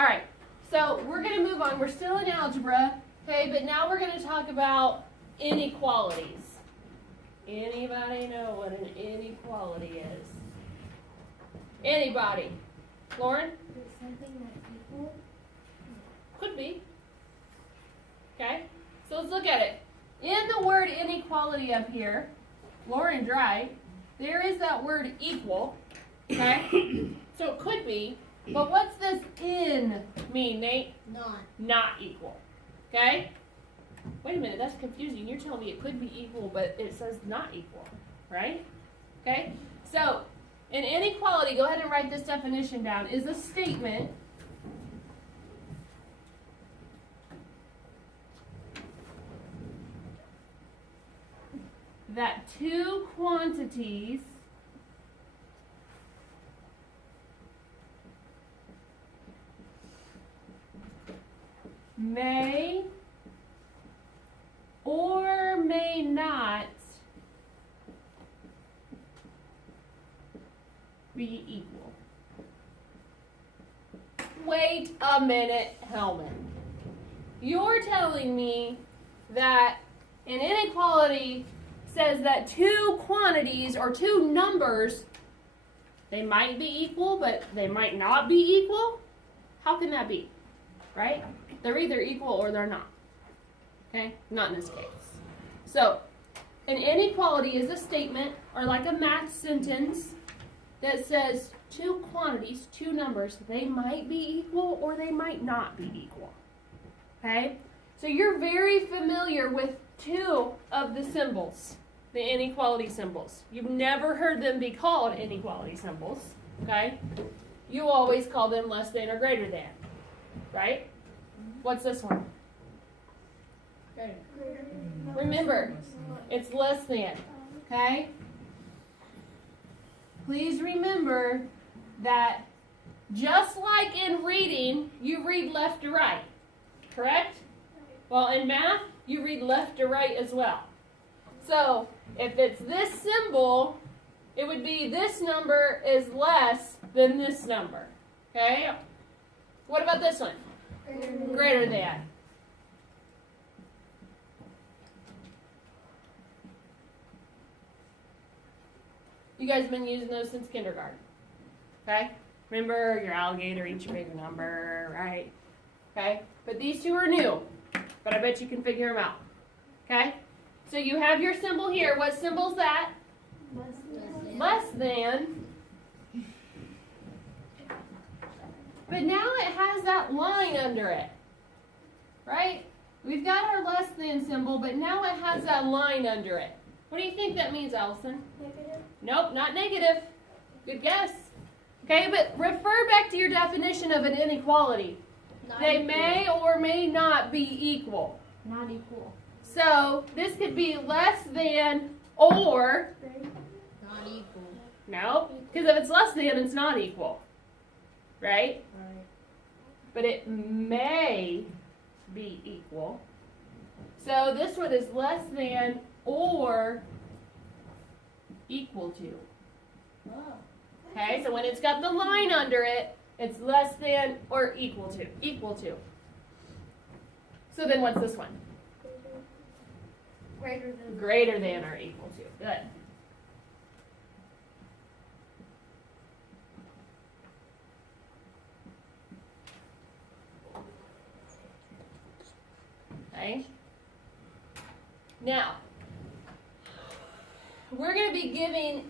All right, so we're going to move on. We're still in algebra, okay, but now we're going to talk about inequalities. Anybody know what an inequality is? Anybody? Lauren? Is something that's equal? Could be. Okay, so let's look at it. In the word inequality up here, Lauren's right, there is that word equal, okay? So it could be, but what's this in mean, Nate? Not equal, okay? Wait a minute, that's confusing. You're telling me it could be equal, but it says not equal, right? Okay, so an inequality, go ahead and write this definition down, is a statement that two quantities may or may not be equal. Wait a minute, Hellman. You're telling me that an inequality says that two quantities or two numbers, they might be equal, but they might not be equal? How can that be? Right? They're either equal or they're not. Okay? Not in this case. So, an inequality is a statement or like a math sentence that says two quantities, two numbers, they might be equal or they might not be equal. Okay? So you're very familiar with two of the symbols, the inequality symbols. You've never heard them be called inequality symbols. Okay? You always call them less than or greater than. Right? What's this one? Remember, it's less than. Okay? Please remember that just like in reading, you read left to right. Correct? Well, in math, you read left to right as well. So, if it's this symbol, it would be this number is less than this number. Okay? What about this one? Greater than. You guys have been using those since kindergarten. Okay? Remember, your alligator eats your bigger number, right? Okay? But these two are new. But I bet you can figure them out. Okay? So you have your symbol here. What symbol is that? Less than. But now it has that line under it. Right? We've got our less than symbol, but now it has that line under it. What do you think that means, Allison? Negative? Nope, not negative. Good guess. Okay, but refer back to your definition of an inequality. They may or may not be equal. Not equal. So this could be less than or. Not equal. No, because if it's less than, it's not equal. Right? Right. But it may be equal. So this one is less than or equal to. Wow. Okay, so when it's got the line under it, it's less than or equal to. Equal to. So then what's this one? Greater than. Greater than or equal to. Good. Okay. Now, we're going to be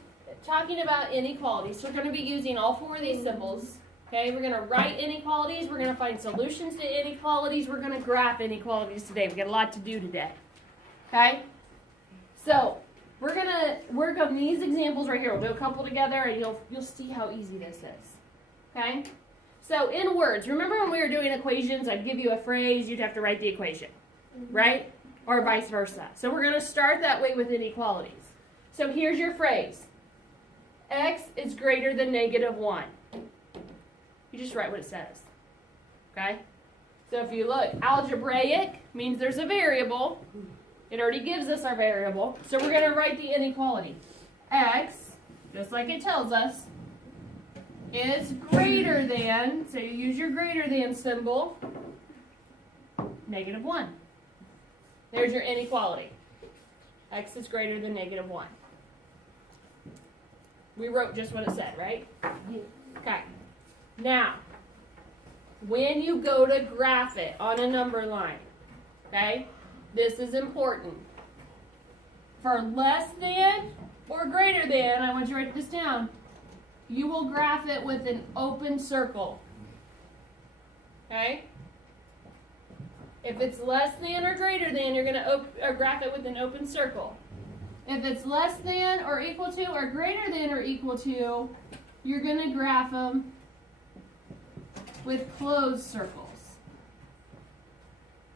talking about inequalities. So we're going to be using all four of these symbols. Okay, we're going to write inequalities. We're going to find solutions to inequalities. We're going to graph inequalities today. We've got a lot to do today. Okay? So, we're going to work on these examples right here. We'll do a couple together and you'll see how easy this is. Okay? So, in words, remember when we were doing equations, I'd give you a phrase, you'd have to write the equation. Right? Or vice versa. So, we're going to start that way with inequalities. So, here's your phrase. X is greater than negative 1. You just write what it says. Okay? So if you look, algebraic means there's a variable. It already gives us our variable. So we're going to write the inequality. X, just like it tells us, is greater than, so you use your greater than symbol, -1. There's your inequality. X is greater than -1. We wrote just what it said, right? Okay. Now, when you go to graph it on a number line, okay, this is important. For less than or greater than, I want you to write this down, you will graph it with an open circle. Okay? If it's less than or greater than, you're going to graph it with an open circle. If it's less than or equal to or greater than or equal to, you're going to graph them with closed circles.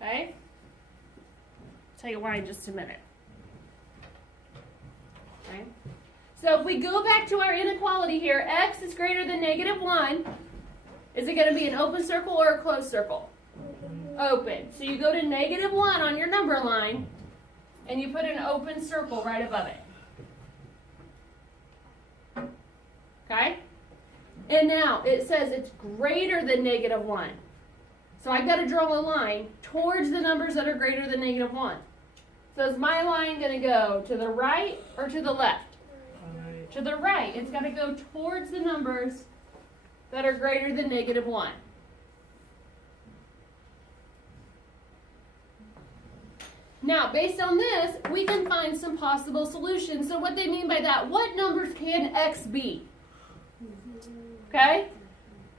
Okay? I'll tell you why in just a minute. Okay? So if we go back to our inequality here, x is greater than -1. Is it going to be an open circle or a closed circle? Open. So you go to -1 on your number line, and you put an open circle right above it. Okay? And now it says it's greater than -1. So I've got to draw a line towards the numbers that are greater than -1. So is my line going to go to the right or to the left? To the right. It's got to go towards the numbers that are greater than -1. Now, based on this, we can find some possible solutions. So what they mean by that, what numbers can x be? Okay?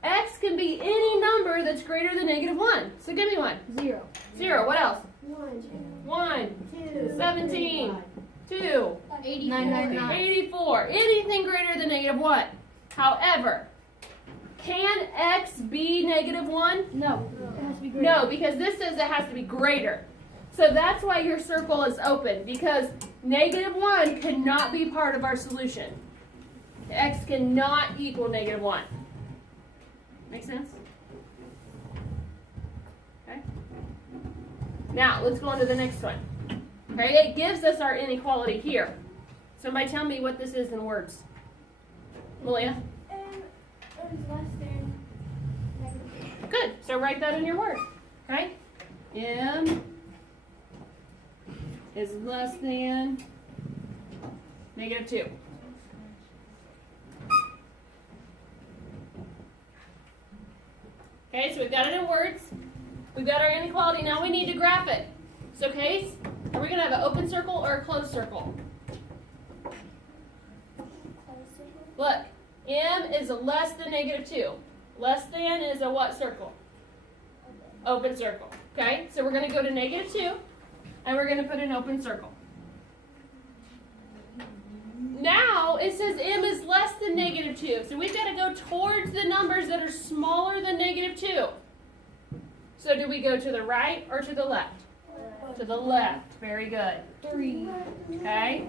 X can be any number that's greater than -1. So give me one. 0. 0. What else? 1. 1. 17. 2. 84. 84. Anything greater than -1. However, can x be -1? No. It has to be greater. No, because this says it has to be greater. So that's why your circle is open, because -1 cannot be part of our solution. X cannot equal -1. Make sense? Okay. Now, let's go on to the next one. Okay, it gives us our inequality here. Somebody tell me what this is in words. Malia? Is less than -2. Good. So write that in your words. Okay? M is less than -2. Okay, so we've got it in words. We've got our inequality. Now we need to graph it. So, Case, are we going to have an open circle or a closed circle? Look, M is less than -2. Less than is a what circle? Open circle. Okay, so we're going to go to -2, and we're going to put an open circle. Now, it says M is less than -2. So we've got to go towards the numbers that are smaller than -2. So do we go to the right or to the left? To the left. Very good. 3. Okay?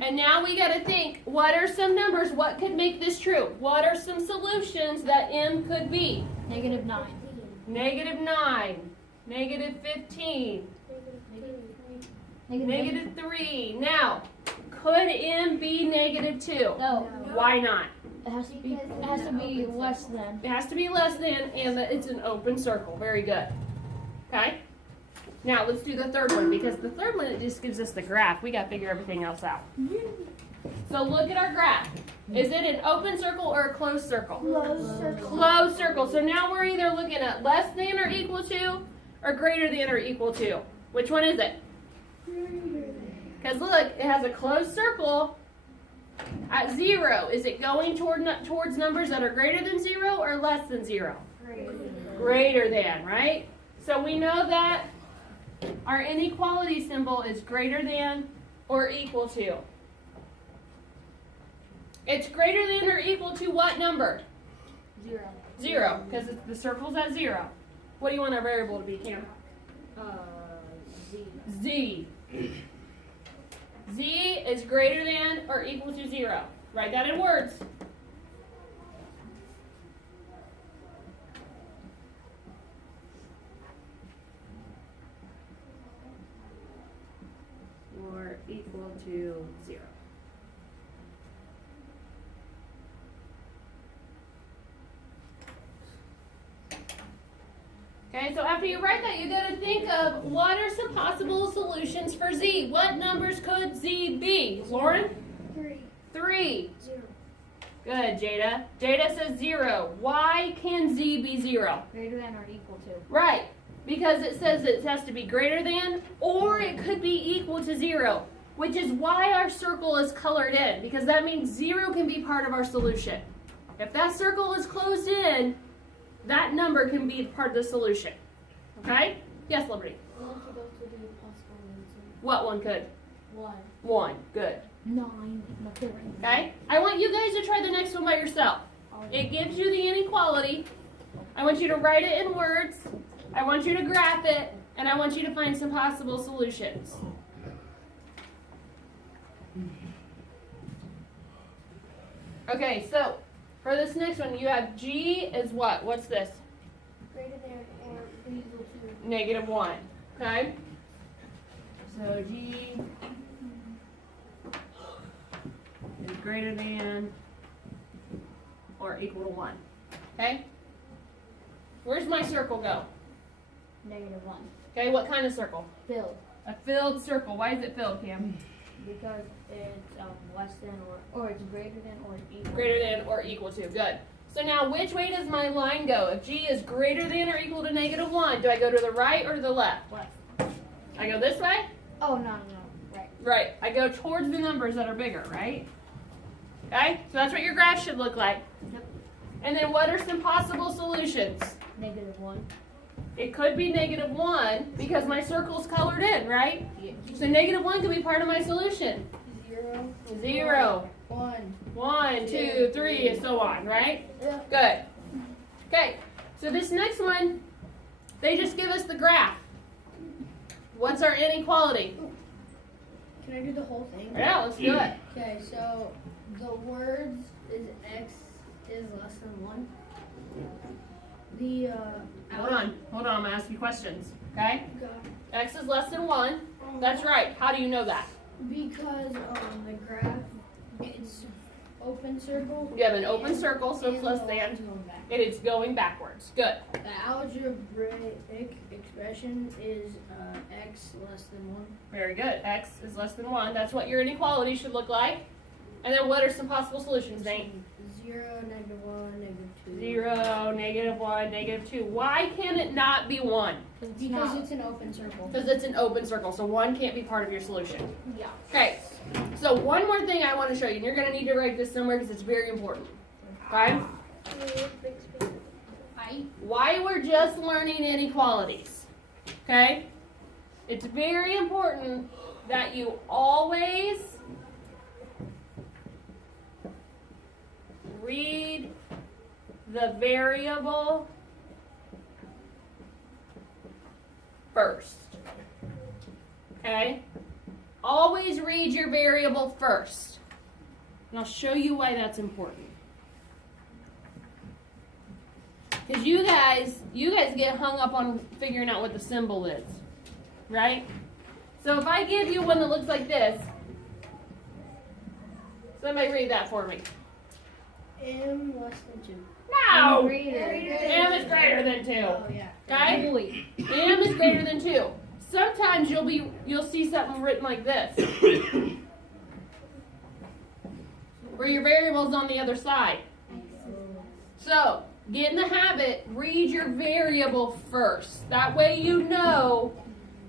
And now we got to think, what are some numbers? What could make this true? What are some solutions that M could be? -9. -9. -15. -3. Now, could M be -2? No. Why not? It has to be. It has to be less than. It has to be less than, and it's an open circle. Very good. Okay? Now, let's do the third one, because the third one, it just gives us the graph. We got to figure everything else out. So look at our graph. Is it an open circle or a closed circle? Closed circle. Closed circle. So now we're either looking at less than or equal to, or greater than or equal to. Which one is it? Because look, it has a closed circle at 0. Is it going towards numbers that are greater than 0 or less than 0? Greater than, right? So we know that our inequality symbol is greater than or equal to. It's greater than or equal to what number? 0. 0, because the circle's at 0. What do you want our variable to be, Cam? Z. Z. Z is greater than or equal to 0. Write that in words. Or equal to 0. Okay, so after you write that, you got to think of what are some possible solutions for z. What numbers could z be? Lauren? 3. 3. 0. Good, Jada. Jada says 0. Why can z be 0? Greater than or equal to. Right, because it says it has to be greater than, or it could be equal to 0, which is why our circle is colored in, because that means 0 can be part of our solution. If that circle is closed in, that number can be part of the solution. Okay? Yes, Liberty. What one could? 1. 1. Good. 9. Okay? I want you guys to try the next one by yourself. It gives you the inequality. I want you to write it in words. I want you to graph it. And I want you to find some possible solutions. Okay, so for this next one, you have G is what? What's this? Greater than or equal to. -1. Okay? So G is greater than or equal to 1. Okay? Where's my circle go? -1. Okay, what kind of circle? Filled. A filled circle. Why is it filled, Cam? Because it's less than or it's greater than or equal. Greater than or equal to. Good. So now, which way does my line go? If G is greater than or equal to -1, do I go to the right or to the left? Left. I go this way? Oh, no. Right. Right. I go towards the numbers that are bigger, right? Okay? So that's what your graph should look like. Yep. And then what are some possible solutions? -1. It could be -1 because my circle's colored in, right? Yeah. So -1 could be part of my solution. 0. 0. 1. 1, 2, 3, and so on, right? Yeah. Good. Okay, so this next one, they just give us the graph. What's our inequality? Can I do the whole thing? Yeah, let's do it. Okay, so the words is x is less than 1. The Hold on, I'm gonna ask you questions, okay? God. X is less than 1. That's right. How do you know that? Because the graph, it's open circle. You have an open circle, so it's and less the than. line's going back. It is going backwards. Good. The algebraic expression is x less than 1. Very good. X is less than 1. That's what your inequality should look like. And then what are some possible solutions, Nate? 0, -1, -2. 0, -1, -2. Why can it not be 1? Because it's an open circle. Because it's an open circle, so 1 can't be part of your solution. Yeah. Okay, so one more thing I want to show you, and you're going to need to write this somewhere because it's very important. Okay? Why we're just learning inequalities. Okay? It's very important that you always read the variable first. Okay? Always read your variable first. And I'll show you why that's important. Because you guys get hung up on figuring out what the symbol is. Right? So if I give you one that looks like this, somebody read that for me. M less than 2. No! Greater. M is greater than 2. Oh, yeah. Okay? Boy. M is greater than 2. Sometimes you'll see something written like this. Where your variable's on the other side. So, get in the habit, read your variable first. That way you know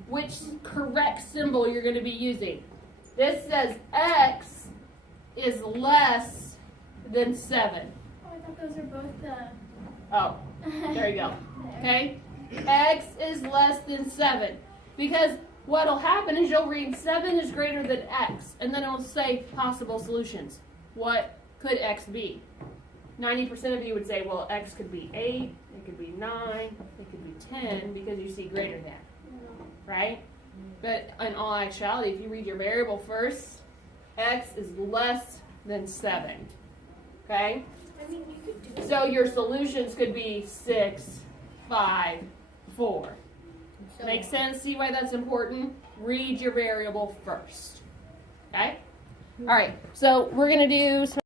which correct symbol you're going to be using. This says X is less than 7. Oh, I thought those are both the... Oh, there you go. Okay? X is less than 7. Because what'll happen is you'll read 7 is greater than X, and then it'll say possible solutions. What could X be? 90% of you would say, well, X could be 8, it could be 9, it could be 10, because you see greater than. Right? But in all actuality, if you read your variable first, X is less than 7. Okay? I mean, you could do it. So your solutions could be 6, 5, 4. So, Make sense? See why that's important? Read your variable first. Okay? All right. So we're going to do some